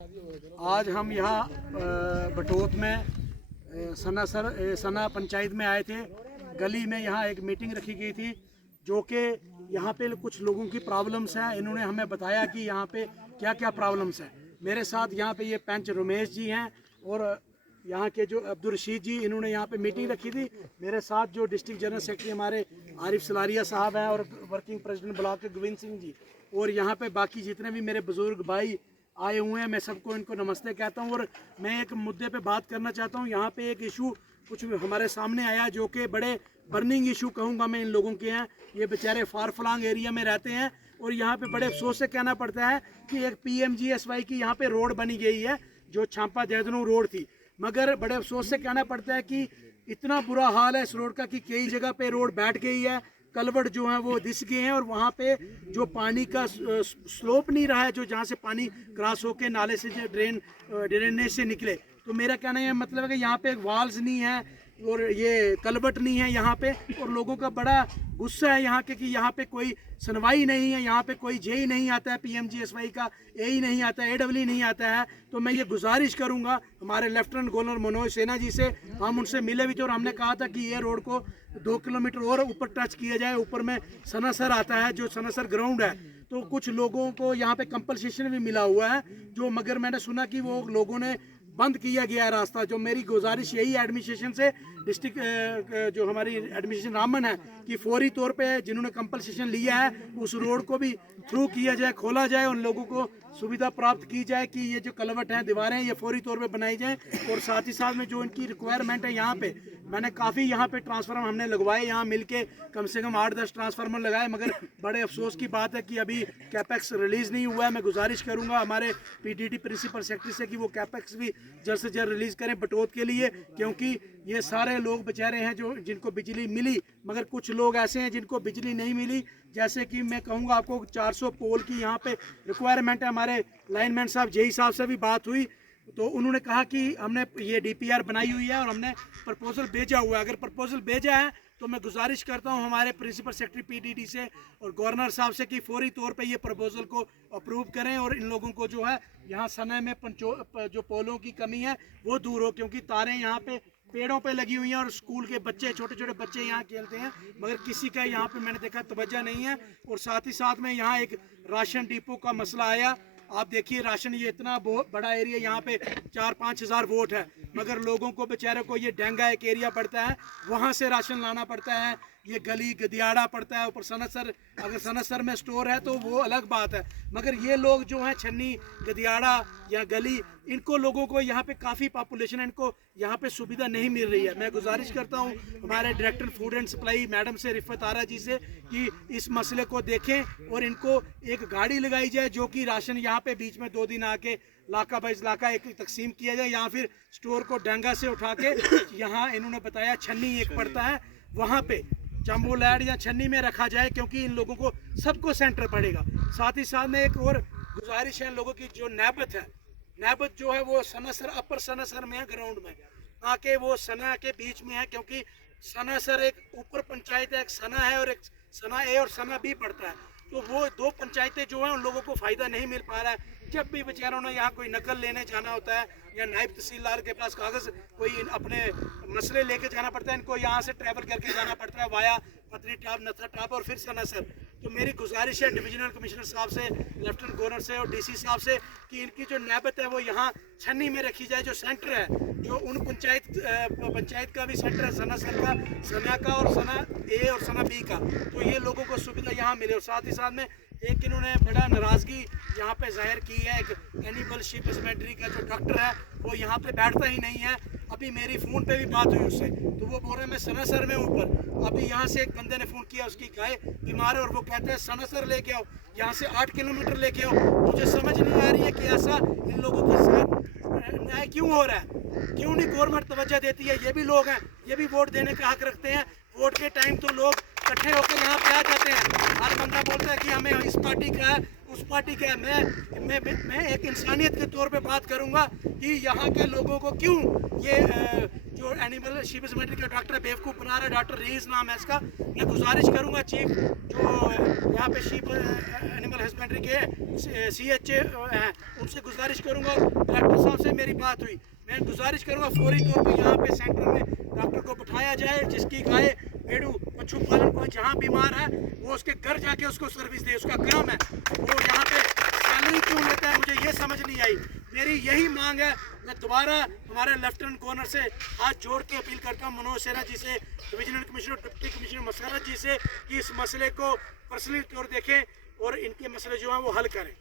आज हम यहाँ बटोत में सना पंचायत में आए थे। गली में यहाँ एक मीटिंग रखी गई थी जो कि यहाँ पे कुछ लोगों की प्रॉब्लम्स हैं। इन्होंने हमें बताया कि यहाँ पे क्या क्या प्रॉब्लम्स हैं। मेरे साथ यहाँ पे ये पंच रमेश जी हैं और यहाँ के जो अब्दुल रशीद जी, इन्होंने यहाँ पे मीटिंग रखी थी। मेरे साथ जो डिस्ट्रिक्ट जनरल सेक्रेटरी हमारे आरिफ सलारिया साहब हैं और वर्किंग प्रेसिडेंट ब्लॉक के गोविंद सिंह जी, और यहाँ पे बाकी जितने भी मेरे बुजुर्ग भाई आए हुए हैं, मैं सबको इनको नमस्ते कहता हूँ। और मैं एक मुद्दे पे बात करना चाहता हूँ। यहाँ पे एक इशू कुछ हमारे सामने आया जो कि बड़े बर्निंग इशू कहूँगा मैं इन लोगों के हैं। ये बेचारे फार फलांग एरिया में रहते हैं और यहाँ पे बड़े अफसोस से कहना पड़ता है कि एक PMGSY की यहाँ पे रोड बनी गई है जो छांपा देहरादून रोड थी, मगर बड़े अफसोस से कहना पड़ता है कि इतना बुरा हाल है इस रोड का कि कई जगह पे रोड बैठ गई है, कलवट जो है वो दिस गए हैं और वहाँ पे जो पानी का स्लोप नहीं रहा है, जो जहाँ से पानी क्रॉस होके नाले से जो ड्रेनेज से निकले। तो मेरा कहना है मतलब है कि यहाँ पे वाल्स नहीं है और ये कलवट नहीं है यहाँ पे, और लोगों का बड़ा गुस्सा है यहाँ के कि यहाँ पे कोई सुनवाई नहीं है, यहाँ पे कोई जेई नहीं आता है, PMGSY का AE नहीं आता है, AEE नहीं आता है। तो मैं ये गुजारिश करूँगा हमारे लेफ्टिनेंट गवर्नर मनोज सिन्हा जी से, हम उनसे मिले भी थे और हमने कहा था कि ये रोड को 2 किलोमीटर और ऊपर टच किया जाए। ऊपर में सनासर आता है जो सनासर ग्राउंड है, तो कुछ लोगों को यहाँ पे कंपनसेशन भी मिला हुआ है जो, मगर मैंने सुना कि वो लोगों ने बंद किया गया है रास्ता। जो मेरी गुजारिश यही है एडमिनिस्ट्रेशन से, डिस्ट्रिक्ट जो हमारी एडमिनिस्ट्रेशन रामन है, कि फौरी तौर पे जिन्होंने कंपनसेशन लिया है उस रोड को भी थ्रू किया जाए, खोला जाए, उन लोगों को सुविधा प्राप्त की जाए कि ये जो कलवट हैं, दीवारें, ये फौरी तौर पे बनाई जाएं। और साथ ही साथ में जो इनकी रिक्वायरमेंट है, यहाँ पे मैंने काफ़ी यहाँ पे ट्रांसफार्मर हमने लगवाए, यहाँ मिलके कम से कम 8-10 ट्रांसफार्मर लगाए, मगर बड़े अफसोस की बात है कि अभी कैपेक्स रिलीज़ नहीं हुआ है। मैं गुजारिश करूँगा हमारे PDD प्रिंसिपल सेक्रेटरी से कि वो कैपेक्स भी जल्द से जल्द रिलीज़ करें बटोत के लिए, क्योंकि ये सारे लोग बेचारे हैं जो जिनको बिजली मिली, मगर कुछ लोग ऐसे हैं जिनको बिजली नहीं मिली। जैसे कि मैं कहूँगा आपको 400 पोल की यहाँ पे रिक्वायरमेंट है। हमारे लाइनमैन साहब जेई साहब से भी बात हुई तो उन्होंने कहा कि हमने ये DPR बनाई हुई है और हमने प्रपोजल भेजा हुआ है। अगर प्रपोजल भेजा है तो मैं गुजारिश करता हूँ हमारे प्रिंसिपल सेक्रेटरी PDD से और गवर्नर साहब से कि फौरी तौर पे ये प्रपोजल को अप्रूव करें और इन लोगों को जो है यहाँ समय में जो पोलों की कमी है वो दूर हो, क्योंकि तारें यहाँ पे पेड़ों पे लगी हुई हैं और स्कूल के बच्चे, छोटे छोटे बच्चे यहाँ खेलते हैं, मगर किसी का यहाँ पे मैंने देखा तवज्जो नहीं है। और साथ ही साथ में यहाँ एक राशन डिपो का मसला आया। आप देखिए राशन, ये इतना बहुत बड़ा एरिया, यहाँ पे 4-5 हज़ार वोट है, मगर लोगों को बेचारे को ये डेंगा एक एरिया पड़ता है, वहाँ से राशन लाना पड़ता है, ये गली गदियाड़ा पड़ता है। ऊपर सनासर, अगर सनासर में स्टोर है तो वो अलग बात है, मगर ये लोग जो हैं छन्नी, गदियाड़ा या गली, इनको लोगों को यहाँ पे काफ़ी पॉपुलेशन है, इनको यहाँ पे सुविधा नहीं मिल रही है। मैं गुजारिश करता हूँ हमारे director food and supply madam से, रिफत आरा जी से, कि इस मसले को देखें और इनको एक गाड़ी लगाई जाए जो कि राशन यहाँ पे बीच में 2 दिन आके लाका बाइज लाका एक तकसीम किया जाए, या फिर स्टोर को डेंगा से उठा के यहाँ इन्होंने बताया छन्नी एक पड़ता है वहाँ पे जम्बूलैड या छन्नी में रखा जाए, क्योंकि इन लोगों को सबको सेंटर पड़ेगा। साथ ही साथ में एक और गुजारिश है लोगों की, जो नैबत है, नैबत जो है वो सनासर, अपर सनासर में है, ग्राउंड में, आके वो सना के बीच में है, क्योंकि सनासर एक ऊपर पंचायत है, एक सना है और एक सना A और सना B पड़ता है। तो वो 2 पंचायतें जो हैं उन लोगों को फ़ायदा नहीं मिल पा रहा है। जब भी बेचारों ने यहाँ कोई नकल लेने जाना होता है या नायब तहसीलदार के पास कागज़ कोई अपने मसले लेके जाना पड़ता है, इनको यहाँ से ट्रैवल करके जाना पड़ता है वाया पतनी टाप, नथा टाप और फिर सनासर। तो मेरी गुजारिश है डिविजनल कमिश्नर साहब से, लेफ्टिनेंट गवर्नर से और DC साहब से कि इनकी जो नैबत है वो यहाँ छन्नी में रखी जाए, जो सेंटर है, जो उन पंचायत का भी सेंटर है, सनासर का, सना का और सना A और सना B का, तो ये लोगों को सुविधा यहाँ मिले। और साथ ही साथ में एक इन्होंने बड़ा नाराज़गी यहाँ पे जाहिर की है, एक एनिमल शिप हस्बेंड्री का जो डॉक्टर है वो यहाँ पे बैठता ही नहीं है। अभी मेरी फ़ोन पे भी बात हुई उससे, तो वो बोल रहे हैं मैं सनासर में ऊपर। अभी यहाँ से एक बंदे ने फ़ोन किया, उसकी गाय बीमार है और वो कहते हैं सनासर लेके आओ, यहाँ से 8 किलोमीटर लेके आओ। मुझे समझ नहीं आ रही है कि ऐसा इन लोगों के साथ न्याय क्यों हो रहा है, क्यों नहीं गवर्नमेंट तवज्जो देती है। ये भी लोग हैं, ये भी वोट देने का हक रखते हैं। वोट के टाइम तो लोग इकट्ठे होकर यहाँ पे आ जाते हैं, हर बंदा बोलता है कि हमें इस पार्टी का है, उस पार्टी का है। मैं एक इंसानियत के तौर पे बात करूँगा कि यहाँ के लोगों को क्यों ये जो एनिमल शीप हस्बेंड्री का डॉक्टर है, बेवकूफ़ बना रहा है, डॉक्टर रईस नाम है इसका। मैं गुजारिश करूँगा चीफ जो यहाँ पे शीप एनिमल हस्बेंड्री के CHA हैं, उनसे गुजारिश करूँगा। डॉक्टर साहब से मेरी बात हुई, मैं गुजारिश करूँगा फौरी तौर पे यहाँ पे सेंटर में डॉक्टर को बिठाया जाए, जिसकी गाय भेड़ू पशुपालन कोई जहाँ बीमार है वो उसके घर जाके उसको सर्विस दे, उसका काम है। वो यहाँ पे सैलरी क्यों लेता है, मुझे ये समझ नहीं आई। मेरी यही मांग है, मैं दोबारा हमारे लेफ्टिनेंट गवर्नर से हाथ जोड़ के अपील करता हूँ, मनोज सिन्हा जी से, डिविजनल कमिश्नर डिप्टी कमिश्नर मसरत जी से, कि इस मसले को पर्सनली तौर देखें और इनके मसले जो हैं वो हल करें।